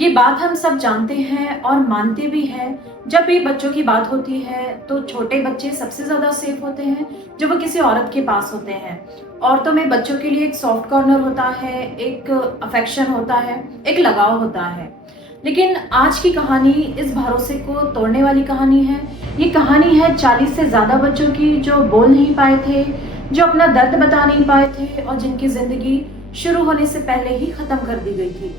ये बात हम सब जानते हैं और मानते भी हैं। जब भी बच्चों की बात होती है तो छोटे बच्चे सबसे ज़्यादा सेफ होते हैं जब वो किसी औरत के पास होते हैं। औरतों में बच्चों के लिए एक सॉफ्ट कॉर्नर होता है, एक अफेक्शन होता है, एक लगाव होता है। लेकिन आज की कहानी इस भरोसे को तोड़ने वाली कहानी है। ये कहानी है 40 से ज़्यादा बच्चों की जो बोल नहीं पाए थे, जो अपना दर्द बता नहीं पाए थे और जिनकी ज़िंदगी शुरू होने से पहले ही ख़त्म कर दी गई थी।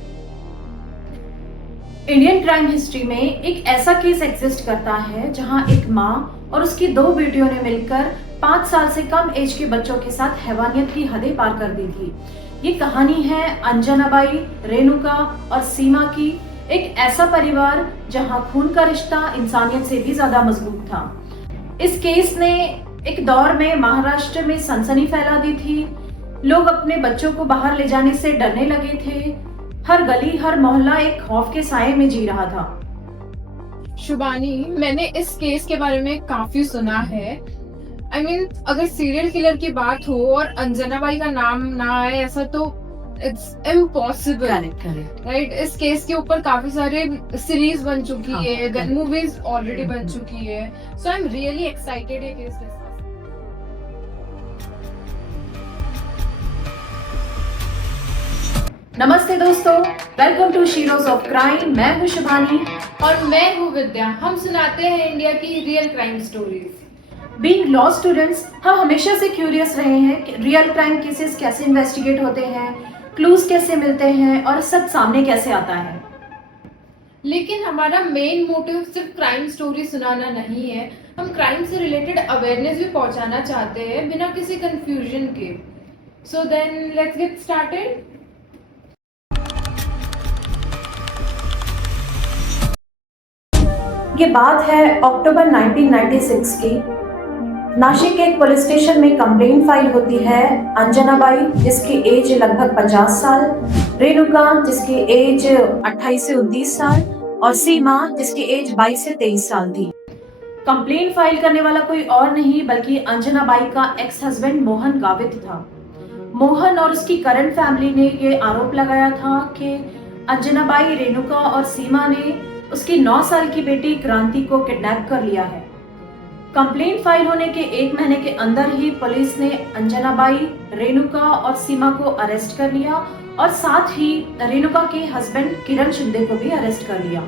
इंडियन क्राइम हिस्ट्री में एक ऐसा केस एग्जिस्ट करता है जहां एक माँ और उसकी दो बेटियों ने मिलकर 5 साल से कम एज के बच्चों के साथ हैवानियत की हदें पार कर दी थी। ये कहानी है अंजनाबाई, रेणुका और सीमा की। एक ऐसा परिवार जहां खून का रिश्ता इंसानियत से भी ज्यादा मजबूत था। इस केस ने एक दौर में महाराष्ट्र में सनसनी फैला दी थी। लोग अपने बच्चों को बाहर ले जाने से डरने लगे थे। हर गली, हर मोहल्ला एक खौफ के साए में जी रहा था। शुभानी, मैंने इस केस के बारे में काफी सुना है। अगर सीरियल किलर की बात हो और अंजनाबाई का नाम ना आए ऐसा तो इट्स इम्पॉसिबल। करेक्ट। राइट। इस केस के ऊपर काफी सारे सीरीज बन चुकी है, मूवीज ऑलरेडी बन चुकी है। सो आई एम रियली एक्साइटेड ये केस डिस्कस। नमस्ते दोस्तों, welcome to Sheroes of crime. मैं हूँ शुभानी और मैं हूँ विद्या। हम सुनाते हैं इंडिया की real crime stories. Being law students, हम हमेशा से क्यूरियस रहे हैं कि रियल क्राइम केसेस कैसे इन्वेस्टिगेट होते हैं, क्लूज कैसे मिलते हैं और सच सामने कैसे आता है। लेकिन हमारा मेन मोटिव सिर्फ क्राइम स्टोरी सुनाना नहीं है। हम क्राइम से रिलेटेड अवेयरनेस भी पहुंचाना चाहते हैं बिना किसी कंफ्यूजन के। So then let's get started. ये बात है अक्टूबर 1996 की। नासिक के एक पुलिस स्टेशन में कंप्लेंट फाइल होती है। अंजनाबाई, जिसकी एज लगभग 50 साल, रेणुका, जिसकी एज 28 से 29 साल और सीमा, जिसकी एज 22 से 23 साल थी। कंप्लेंट फाइल करने वाला कोई और नहीं बल्कि अंजनाबाई का एक्स हस्बैंड मोहन गावित था। मोहन और उसकी करंट फैमिली ने ये आरोप लगाया था कि अंजनाबाई, रेणुका और सीमा ने उसकी 9 साल की बेटी क्रांति को किडनैप कर लिया है। कंप्लेंट फाइल होने के 1 महीने के अंदर ही पुलिस ने अंजनाबाई, रेणुका और सीमा को अरेस्ट कर लिया और साथ ही रेणुका के हस्बैंड किरण शिंदे को भी अरेस्ट कर लिया।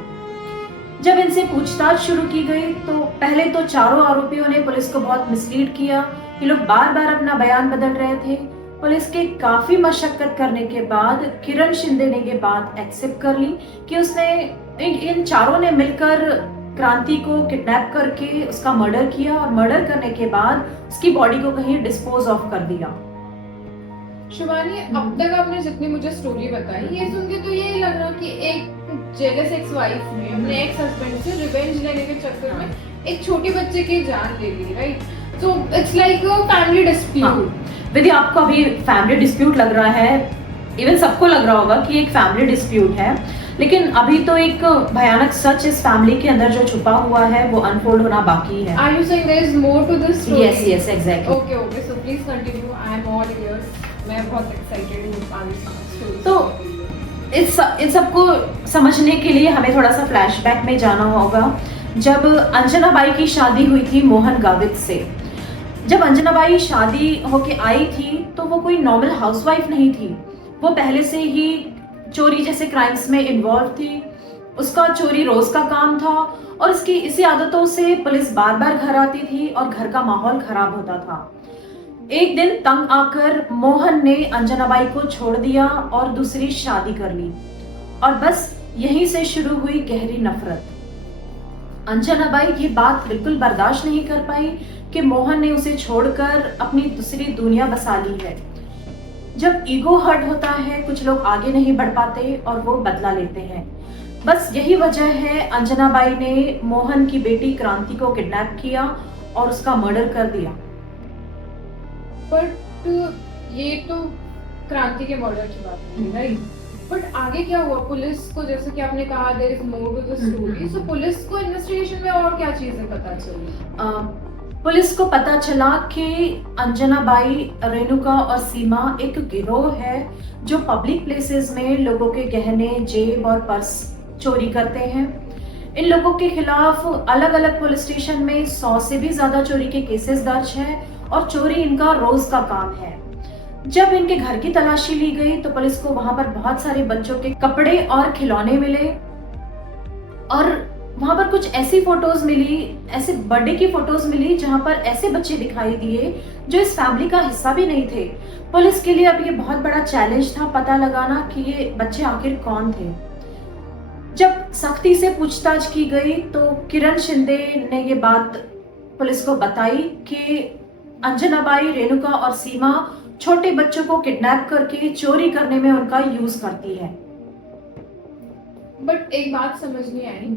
जब इनसे पूछताछ शुरू की गई तो पहले तो चारों आरोपियों ने पुलिस को बहुत मिसलीड किया। ये लोग बार बार अपना बयान बदल रहे थे। पुलिस के काफी मशक्कत करने के बाद किरण शिंदे ने ये बात एक्सेप्ट कर ली कि उसने इन चारों ने मिलकर क्रांति को किडनैप करके उसका मर्डर किया और मर्डर करने के बाद उसकी बॉडी को कहीं डिस्पोज ऑफ कर दिया। शुभानी, अब तक आपने जितनी मुझे स्टोरी बताई, ये सुन के तो ये लग रहा कि एक जेलस एक्स वाइफ ने अपने एक्स हस्बैंड से रिवेंज लेने के चक्कर में एक छोटे बच्चे की जान ले ली। Right. So it's like a family dispute. Vidya, आपको अभी फैमिली डिस्प्यूट लग रहा है, इवन सबको लग रहा होगा कि एक फैमिली डिस्प्यूट है, लेकिन अभी तो एक भयानक सच इस फैमिली के अंदर जो छुपा हुआ है वो अनफोल्ड होना बाकी है। Are you saying there is more to this story? Yes, exactly. Okay, so please continue. I am all ears. मैं बहुत excited हूँ आगे स्टोरी। तो इन सबको समझने के लिए हमें थोड़ा सा फ्लैशबैक में जाना होगा। जब अंजनाबाई की शादी हुई थी मोहन गावित से, जब अंजनाबाई शादी होके आई थी तो वो कोई नॉर्मल हाउसवाइफ नहीं थी। वो पहले से ही चोरी जैसे क्राइम्स में इन्वॉल्व थी। उसका चोरी रोज का काम था और इसकी इसी आदतों से पुलिस बार बार घर आती थी और घर का माहौल खराब होता था। एक दिन तंग आकर मोहन ने अंजनाबाई को छोड़ दिया और दूसरी शादी कर ली और बस यहीं से शुरू हुई गहरी नफरत। अंजनाबाई ये बात बिल्कुल बर्दाश्त नहीं कर पाई कि मोहन ने उसे छोड़कर अपनी दूसरी दुनिया बसा ली है। जब ईगो हर्ट होता है, कुछ लोग आगे नहीं बढ़ पाते और वो बदला लेते हैं। बस यही वजह है अंजनाबाई ने मोहन की बेटी क्रांति को किडनैप किया और उसका मर्डर कर दिया। बट ये तो क्रांति के मर्डर की बात है, राइट? बट आगे क्या हुआ? पुलिस को, जैसे कि आपने कहा, there is more to the story. So police को इन्वेस्टिगेशन में और क्या चीजें पता चली? पुलिस को पता चला कि अंजनाबाई, रेणुका और सीमा एक गिरोह है जो पब्लिक प्लेसेस में लोगों के गहने, जेब और पर्स चोरी करते हैं। इन लोगों के खिलाफ अलग अलग पुलिस स्टेशन में 100 से भी ज्यादा चोरी के केसेस दर्ज हैं और चोरी इनका रोज का काम है। जब इनके घर की तलाशी ली गई तो पुलिस को वहां पर बहुत सारे बच्चों के कपड़े और खिलौने मिले और वहां पर कुछ ऐसी फोटोज मिली, ऐसे बर्थडे की फोटोज मिली जहां पर ऐसे बच्चे दिखाई दिए जो इस फैमिली का हिस्सा भी नहीं थे। पुलिस के लिए अब ये बहुत बड़ा चैलेंज था पता लगाना कि ये बच्चे आखिर कौन थे। जब सख्ती से पूछताछ की गई तो किरण शिंदे ने ये बात पुलिस को बताई कि अंजनाबाई, रेणुका और सीमा छोटे बच्चों को किडनैप करके चोरी करने में उनका यूज करती है। बट एक बात समझ नहीं आई,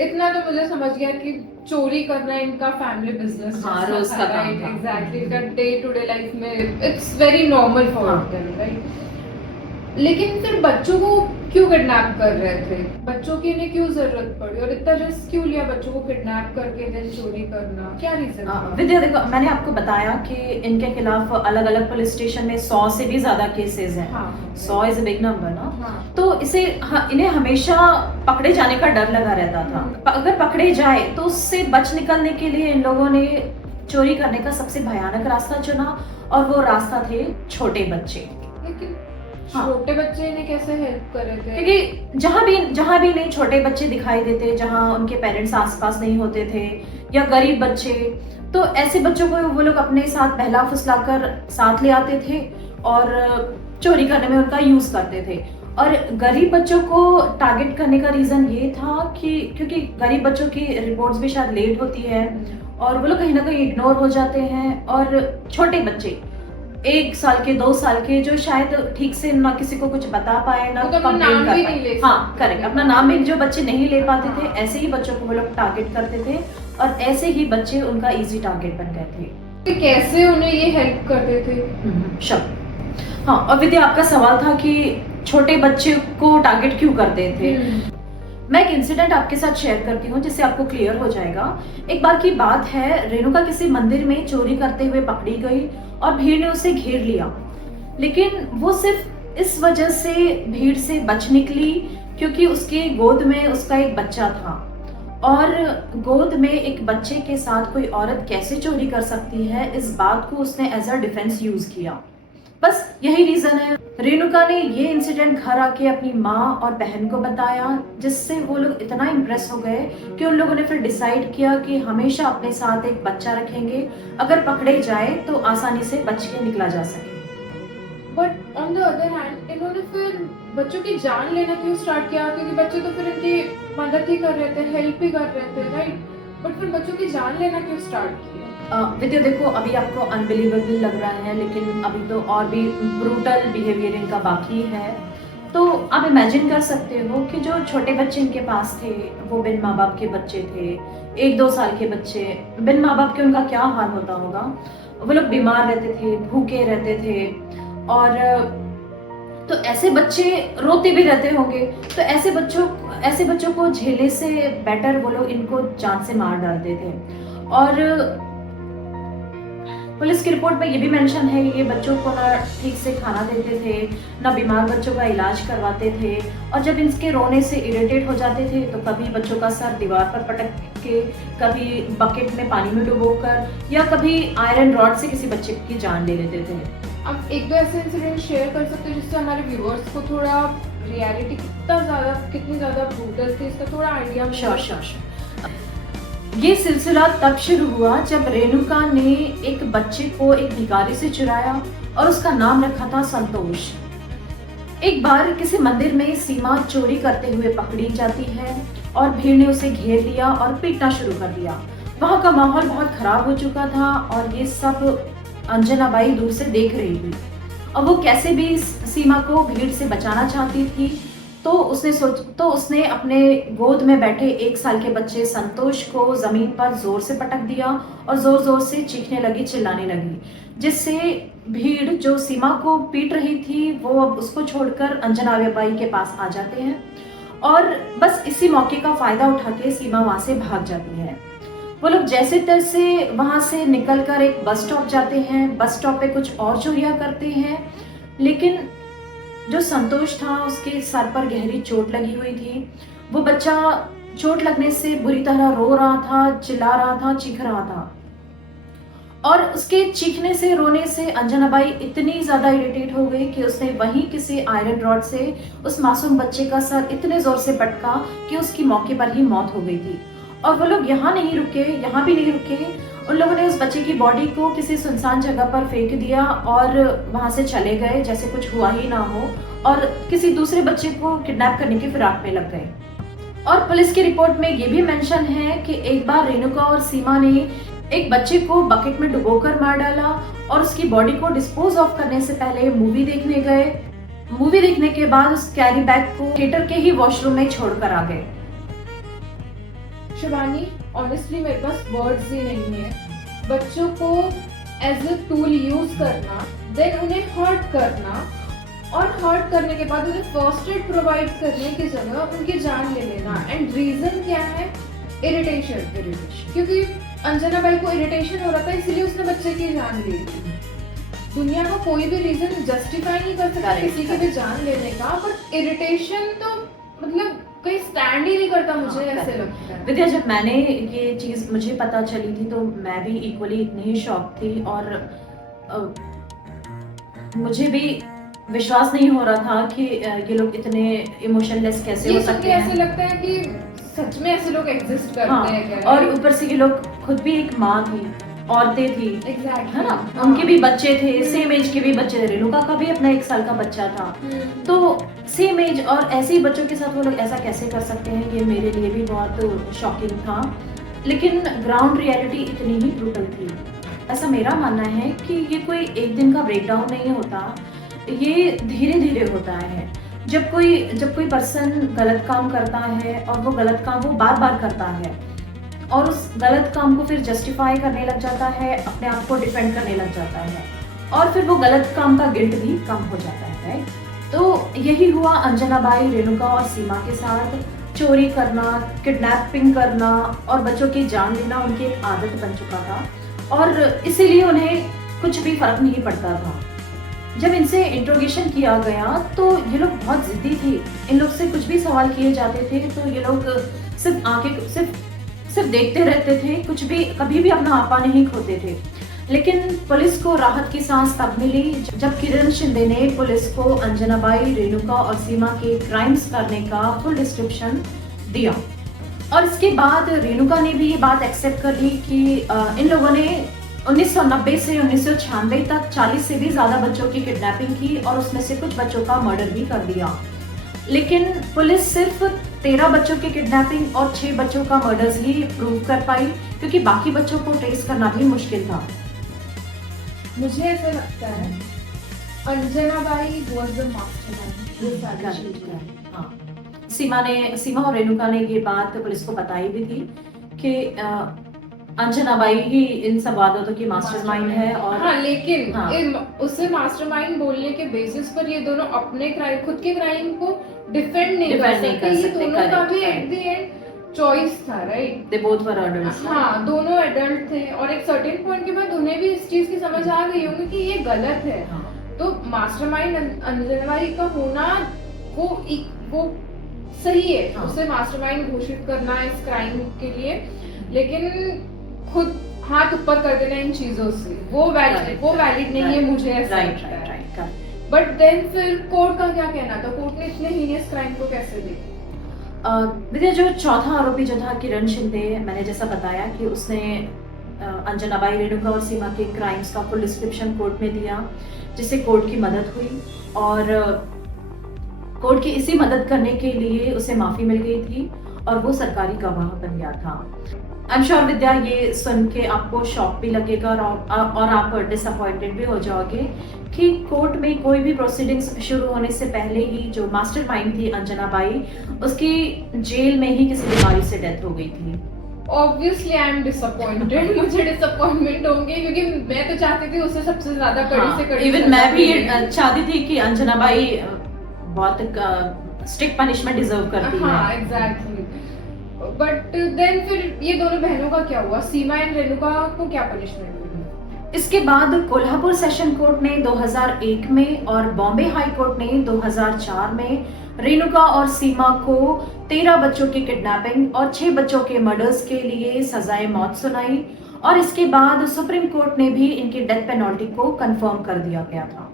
इतना तो मुझे समझ गया कि चोरी करना इनका फैमिली बिजनेस, हाँ, रोज का काम था। Exactly, day to day life में it's very normal for them, right. लेकिन फिर बच्चों को क्यों किडनैप कर रहे थे? बच्चों की इन्हें क्यों जरूरत पड़ी और इतना रिस्क क्यों लिया बच्चों को किडनैप करके देन चोरी करना? क्या रीजन था? विद्या, देखो मैंने आपको बताया कि इनके खिलाफ अलग अलग पुलिस स्टेशन में 100 से भी ज्यादा केसेस हैं। हाँ, 100 इज अ बिग नंबर ना। हाँ। तो इन्हें हमेशा पकड़े जाने का डर लगा रहता था। अगर पकड़े जाए तो उससे बच निकलने के लिए इन लोगों ने चोरी करने का सबसे भयानक रास्ता चुना और वो रास्ता थे छोटे बच्चे। लेकिन हाँ। छोटे बच्चे इन्हें कैसे हेल्प कर रहे थे? क्योंकि जहाँ भी इन्हें छोटे बच्चे दिखाई देते, जहाँ उनके पेरेंट्स आसपास नहीं होते थे या गरीब बच्चे, तो ऐसे बच्चों को वो लोग अपने साथ बहला फुसलाकर साथ ले आते थे और चोरी करने में उनका यूज करते थे। और गरीब बच्चों को टारगेट करने का रीजन ये था कि क्योंकि गरीब बच्चों की रिपोर्ट्स भी शायद लेट होती है और वो लोग कहीं ना कहीं इग्नोर हो जाते हैं। और छोटे बच्चे 1 साल के, 2 साल के, जो शायद ठीक से ना किसी को कुछ बता पाए ना तो कंप्लेन कर नहीं पाए। ले हाँ, करेक्ट, अपना नाम भी जो बच्चे नहीं ले पाते थे, हाँ। ऐसे ही बच्चों को वो लोग टारगेट करते थे और ऐसे ही बच्चे उनका इजी टारगेट बन गए थे। कि कैसे उन्हें ये हेल्प करते थे? शब्द। हाँ, और विद्या, आपका सवाल था कि छोटे बच्चे को टारगेट क्यों करते थे। मैं एक इंसिडेंट आपके साथ शेयर करती हूँ जिससे आपको क्लियर हो जाएगा। एक बार की बात है, रेणुका किसी मंदिर में चोरी करते हुए पकड़ी गई और भीड़ ने उसे घेर लिया। लेकिन वो सिर्फ इस वजह से भीड़ से बच निकली क्योंकि उसके गोद में उसका एक बच्चा था और गोद में एक बच्चे के साथ कोई औरत कैसे चोरी कर सकती है, इस बात को उसने एज अ डिफेंस यूज किया। बस यही रीजन है। रेणुका ने ये इंसिडेंट घर आके अपनी माँ और बहन को बताया, जिससे वो लोग इतना इम्प्रेस हो गए कि उन लोगों ने फिर डिसाइड किया कि हमेशा अपने साथ एक बच्चा रखेंगे, अगर पकड़े जाए तो आसानी से बच के निकला जा सके। But on the other hand इन्होंने फिर बच्चों की जान लेना क्यों स्टार्ट किया? क्योंकि बच्चे तो फिर इनकी मदद ही कर रहे थे, हेल्प ही कर रहे थे, राइट? बट फिर बच्चों की जान लेना क्यों स्टार्ट किया? विद्या, देखो अभी आपको अनबिलीवेबल लग रहा है लेकिन अभी तो और भी ब्रूटल बिहेवियर इनका बाकी है। तो आप इमेजिन कर सकते हो कि जो छोटे बच्चे इनके पास थे वो बिन माँ बाप के बच्चे थे, 1-2 साल के बच्चे, बिन माँ बाप के उनका क्या हाल होता होगा। वो लोग बीमार रहते थे, भूखे रहते थे और तो ऐसे बच्चे रोते भी रहते होंगे। तो ऐसे बच्चों को झेलने से बेटर वो लोग इनको जान से मार डालते थे। और पुलिस की रिपोर्ट में ये भी मेंशन है ये बच्चों को ना ठीक से खाना देते थे, ना बीमार बच्चों का इलाज करवाते थे और जब इनके रोने से इरिटेट हो जाते थे तो कभी बच्चों का सर दीवार पर पटक के, कभी बकेट में पानी में डुबोकर या कभी आयरन रॉड से किसी बच्चे की जान ले लेते थे। आप 1-2 ऐसे इंसिडेंट शेयर कर सकते हो जिससे हमारे व्यूअर्स को थोड़ा रियलिटी कितनी ज्यादा ब्रूटल थी इसका थोड़ा आइडिया? श्योर। ये सिलसिला तब शुरू हुआ जब रेणुका ने एक बच्चे को एक भिखारी से चुराया और उसका नाम रखा था संतोष। एक बार किसी मंदिर में सीमा चोरी करते हुए पकड़ी जाती है और भीड़ ने उसे घेर लिया और पीटना शुरू कर दिया। वहां का माहौल बहुत खराब हो चुका था और ये सब अंजनाबाई दूर से देख रही थी और वो कैसे भी सीमा को भीड़ से बचाना चाहती थी। तो उसने अपने गोद में बैठे 1 साल के बच्चे संतोष को जमीन पर जोर से पटक दिया और जोर जोर से चीखने लगी, चिल्लाने लगी, जिससे भीड़ जो सीमा को पीट रही थी वो अब उसको छोड़कर अंजनाबाई के पास आ जाते हैं और बस इसी मौके का फायदा उठा के सीमा वहां से भाग जाती है। वो लोग जैसे तैसे वहां से निकलकर एक बस स्टॉप जाते हैं। बस स्टॉप पे कुछ और चोरियां करते हैं, लेकिन जो संतोष था उसके सर पर गहरी चोट लगी हुई थी। वो बच्चा चोट लगने से बुरी तरह रो रहा था, चिल्ला रहा था, चीख रहा था और उसके चीखने से, रोने से अंजना बाई इतनी ज्यादा इरिटेट हो गई कि उसने वहीं किसी आयरन रॉड से उस मासूम बच्चे का सर इतने जोर से पटका कि उसकी मौके पर ही मौत हो गई थी। और वो लोग यहाँ नहीं रुके, यहाँ भी नहीं रुके, उन लोगों ने उस बच्चे की बॉडी को किसी सुनसान जगह पर फेंक दिया और वहां से चले गए जैसे कुछ हुआ ही ना हो और किसी दूसरे बच्चे को किडनैप करने की फिराक में लग गए। और पुलिस की रिपोर्ट में ये भी मेंशन है कि एक बार रेणुका और सीमा ने एक बच्चे को बकेट में डुबोकर मार डाला और उसकी बॉडी को डिस्पोज ऑफ करने से पहले मूवी देखने गए। मूवी देखने के बाद उस कैरी बैग को थिएटर के ही वॉशरूम में छोड़कर आ गए। शिवानी, ऑनेस्टली मेरे पास वर्ड्स ही नहीं है। बच्चों को एज अ टूल यूज करना, देन उन्हें हर्ट करना और हर्ट करने के बाद उन्हें फर्स्ट एड प्रोवाइड करने की जगह उनकी जान ले लेना। एंड रीजन क्या है? इरिटेशन। क्योंकि अंजना बाई को इरिटेशन हो रहा था, इसलिए उसने बच्चे की जान ली थी। दुनिया का कोई भी रीजन जस्टिफाई नहीं कर सकता किसी की भी जान लेने का, बट इरिटेशन तो मतलब कोई स्टैंड ही नहीं करता, मुझे ऐसे लगता है। विद्या, जब मैंने ये चीज मुझे पता चली थी तो मैं भी इक्वली इतनी ही शॉक थी और मुझे भी विश्वास नहीं हो रहा था कि ये लोग इतने इमोशनलेस कैसे हो सकते हैं। ऐसे लगता है कि सच में ऐसे लोग एग्जिस्ट करते हैं क्या? और ऊपर से ये लोग खुद भी एक माँ थी, औरतें थी, एग्जैक्टली, है ना? उनके भी बच्चे थे, सेम एज के भी बच्चे थे। रेणुका का भी अपना 1 साल का बच्चा था, तो सेम एज और ऐसे ही बच्चों के साथ वो लोग ऐसा कैसे कर सकते हैं, ये मेरे लिए भी बहुत शॉकिंग था। लेकिन ग्राउंड रियलिटी इतनी ही ब्रूटल थी। ऐसा मेरा मानना है कि ये कोई एक दिन का ब्रेकडाउन नहीं होता, ये धीरे धीरे होता है। जब कोई पर्सन गलत काम करता है और वो गलत काम वो बार बार करता है और उस गलत काम को फिर जस्टिफाई करने लग जाता है, अपने आप को डिफेंड करने लग जाता है और फिर वो गलत काम का गिल्ट भी कम हो जाता है। तो यही हुआ अंजना बाई, रेणुका और सीमा के साथ। चोरी करना, किडनैपिंग करना और बच्चों की जान लेना उनकी एक आदत बन चुका था और इसीलिए उन्हें कुछ भी फर्क नहीं पड़ता था। जब इनसे इंट्रोगेशन किया गया तो ये लोग बहुत जिद्दी थे। इन लोग से कुछ भी सवाल किए जाते थे तो ये लोग सिर्फ देखते रहते थे, कुछ भी कभी भी अपना आपा नहीं खोते थे। लेकिन पुलिस को राहत की सांस तब मिली जब किरण शिंदे ने पुलिस को अंजना बाई, रेणुका और सीमा के क्राइम्स करने का फुल डिस्क्रिप्शन दिया। और इसके बाद रेणुका ने भी ये बात एक्सेप्ट कर ली कि इन लोगों ने 1990 से 1996 तक 40 से भी ज्यादा बच्चों की किडनैपिंग की और उसमें से कुछ बच्चों का मर्डर भी कर दिया। लेकिन पुलिस सिर्फ 13 बच्चों की किडनैपिंग और 6 बच्चों का मर्डर्स ही प्रूव कर पाई, क्योंकि बाकी बच्चों को ट्रेस करना भी मुश्किल था। मुझे ऐसा लगता है Anjana Bai was the mastermind. Seema और रेणुका ने ये बात पुलिस को बताई भी थी कि अंजना बाई ही इन सब वारदातों की मास्टरमाइंड है। और लेकिन उसे मास्टरमाइंड बोलने के बेसिस पर ये दोनों अपने खुद के क्राइम को डिफेंड नहीं कर सकते। ये दोनों का भी एट द एंड चॉइस था, right? They both were adults. दोनों एडल्ट थे और एक सर्टेन पॉइंट के बाद उन्हें भी इस चीज की समझ आ गई होगी कि ये गलत है। तो मास्टरमाइंड अंजना बाई का होना वो सही है। उसे मास्टरमाइंड घोषित करना इस क्राइम के लिए, लेकिन खुद हाथ ऊपर कर देना इन चीजों से वो वैलिड नहीं है, मुझे ऐसा लगता है। बट देन फिर कोर्ट का क्या कहना था? कोर्ट ने इतने हीनियस क्राइम को कैसे देखा? विद्या, जो चौथा आरोपी जो था किरण शिंदे, मैंने जैसा बताया कि उसने अंजना बाई, रेणुका और सीमा के क्राइम्स का फुल डिस्क्रिप्शन कोर्ट में दिया, जिससे कोर्ट की मदद हुई और कोर्ट की इसी मदद करने के लिए उसे माफी मिल गई थी और वो सरकारी गवाह बन गया था। आई एम श्योर विद्या, ये सुन के आपको शॉक भी लगेगा और आप डिसअपॉइंटेड भी हो जाओगे कि कोर्ट में कोई भी प्रोसीडिंग्स शुरू होने से पहले ही जो मास्टरमाइंड थी अंजना बाई, उसकी जेल में ही किसी बीमारी से डेथ हो गई थी। Obviously I am disappointed। मुझे डिसअपॉइंटमेंट होंगे क्योंकि मैं तो चाहती थी उससे सबसे ज्यादा कड़ी से कड़ी। इवन मैं भी चाहती थी कि अंजना बाई बहुत स्ट्रिक्ट पनिशमेंट डिजर्व करती है। एग्जैक्टली। बट देन फिर ये दोनों बहनों का क्या हुआ? सीमा एंड रेणुका को क्या पनिशमेंट मिली? इसके बाद कोल्हापुर सेशन कोर्ट ने 2001 में और बॉम्बे हाई कोर्ट ने 2004 में रेणुका और सीमा को 13 बच्चों की किडनैपिंग और 6 बच्चों के मर्डर्स के लिए सजाए मौत सुनाई और इसके बाद सुप्रीम कोर्ट ने भी इनकी डेथ पेनल्टी को कंफर्म कर दिया गया था।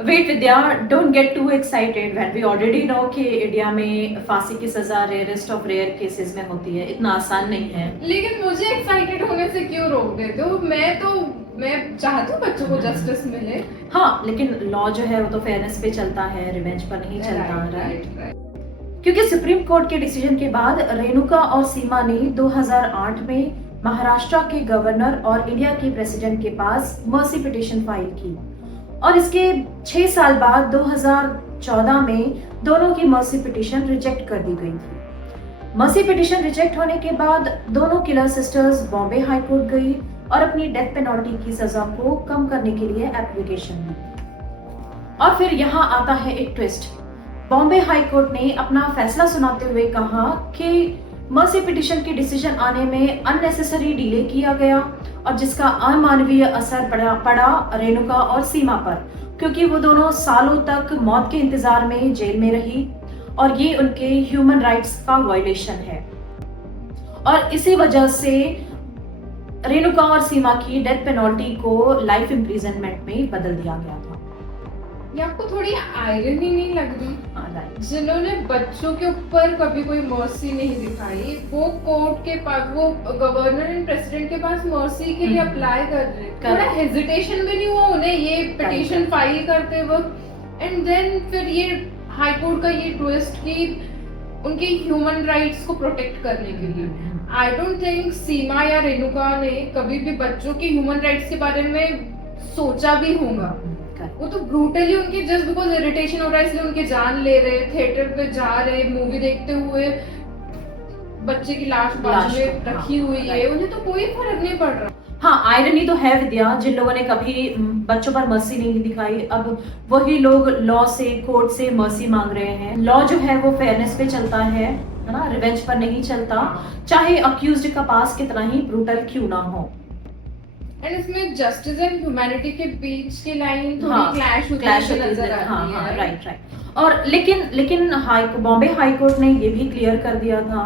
Wait Vidya, don't get too excited when we already know कि इंडिया में फांसी की सजा रेयरेस्ट ऑफ रेयर केसेस में होती है, इतना आसान नहीं है। लेकिन मुझे एक्साइटेड होने से क्यों रोक देते हो? मैं चाहती हूँ बच्चों को जस्टिस मिले। हाँ, लेकिन लॉ जो है वो तो फेयरनेस पे चलता है, रिवेंज पर नहीं चलता। राइट। क्योंकि सुप्रीम कोर्ट के डिसीजन के बाद रेणुका और सीमा ने 2008 में महाराष्ट्र के गवर्नर और इंडिया के प्रेसिडेंट के पास मर्सी पिटीशन फाइल की और इसके 6 साल बाद 2014 में दोनों की मर्सी पिटीशन रिजेक्ट कर दी गई थी। मर्सी पिटीशन रिजेक्ट होने के बाद दोनों killer sisters Bombay high court गई और अपनी डेथ पेनल्टी की सजा को कम करने के लिए एप्लीकेशन दी। और फिर यहाँ आता है एक ट्विस्ट। बॉम्बे हाई कोर्ट ने अपना फैसला सुनाते हुए कहा कि मर्सी पिटीशन की डिसीजन आने में अननेसेसरी डिले किया गया और जिसका अमानवीय असर पड़ा रेणुका और सीमा पर, क्योंकि वो दोनों सालों तक मौत के इंतजार में जेल में रही और ये उनके ह्यूमन राइट्स का वायलेशन है और इसी वजह से रेणुका और सीमा की डेथ पेनल्टी को लाइफ इम्प्रिजनमेंट में बदल दिया गया था। ये आपको थोड़ी आयरनी नहीं लग रही? जिन्होंने बच्चों के ऊपर कभी कोई मर्सी नहीं दिखाई, वो कोर्ट के पास, वो गवर्नर एंड प्रेसिडेंट के पास मर्सी के लिए अप्लाई कर रहे, थोड़ा हेजिटेशन भी नहीं हुआ उन्हें ये पिटीशन फाइल करते वक्त? एंड देन फिर ये हाई कोर्ट का ये ट्विस्ट कि उनके ह्यूमन राइट्स को प्रोटेक्ट करने के लिए। आई डोंट थिंक सीमा या रेणुका ने कभी भी बच्चों के ह्यूमन राइट्स के बारे में सोचा भी होगा। वो तो ब्रूटली उनके जस्ट बिकॉज इरिटेशन हो रहा है इसलिए उनकी जान ले रहे, थिएटर पे जा रहे, मूवी देखते हुए बच्चे की लाश बाजू में रखी हुई है, उन्हें तो कोई फर्क नहीं पड़ रहा। हाँ, आयरनी तो है विद्या, जिन लोगों ने कभी बच्चों पर मर्सी नहीं दिखाई अब वही लोग लॉ से, कोर्ट से मर्सी मांग रहे हैं। लॉ जो है वो फेयरनेस पे चलता है ना, रिवेंज पर नहीं चलता, चाहे अक्यूज्ड का पास कितना ही ब्रूटल क्यों ना हो। एंड इसमें जस्टिस एंड ह्यूमैनिटी के बीच की लाइन थोड़ी क्लैश होती नजर आती है। राइट। और लेकिन बॉम्बे हाई कोर्ट ने ये भी क्लियर कर दिया था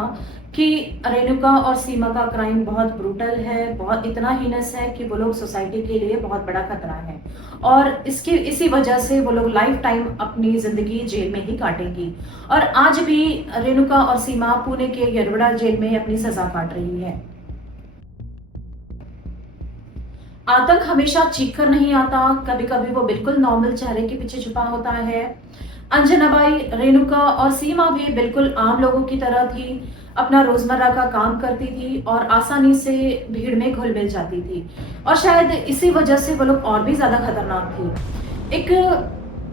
कि रेणुका और सीमा का क्राइम बहुत ब्रूटल है, बहुत इतना हीनस है कि वो लोग सोसाइटी के लिए बहुत बड़ा खतरा है और इसी वजह से वो लोग लाइफ टाइम अपनी जिंदगी जेल में ही काटेंगी। और आज भी रेणुका और सीमा पुणे के येरवड़ा जेल में अपनी सजा काट रही है। आतंक हमेशा चीख कर नहीं आता, कभी कभी वो बिल्कुल नॉर्मल चेहरे के पीछे छुपा होता है। अंजनाबाई, रेणुका और सीमा भी बिल्कुल आम लोगों की तरह थी, अपना रोजमर्रा का काम करती थी और आसानी से भीड़ में घुल मिल जाती थी और शायद इसी वजह से वो लोग और भी ज्यादा खतरनाक थी। एक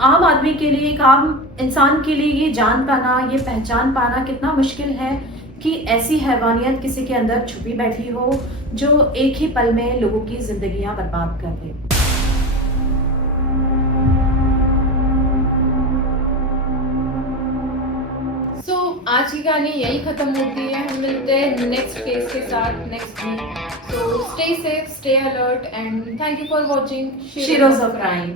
आम आदमी के लिए, एक आम इंसान के लिए ये जान पाना, ये पहचान पाना कितना मुश्किल है कि ऐसी हैवानियत किसी के अंदर छुपी बैठी हो जो एक ही पल में लोगों की जिंदगियां बर्बाद कर दे। आज की कहानी यही खत्म होती है। हम मिलते हैं नेक्स्ट केस के साथ next week. So stay safe, stay alert and thank you for watching sheroes of crime.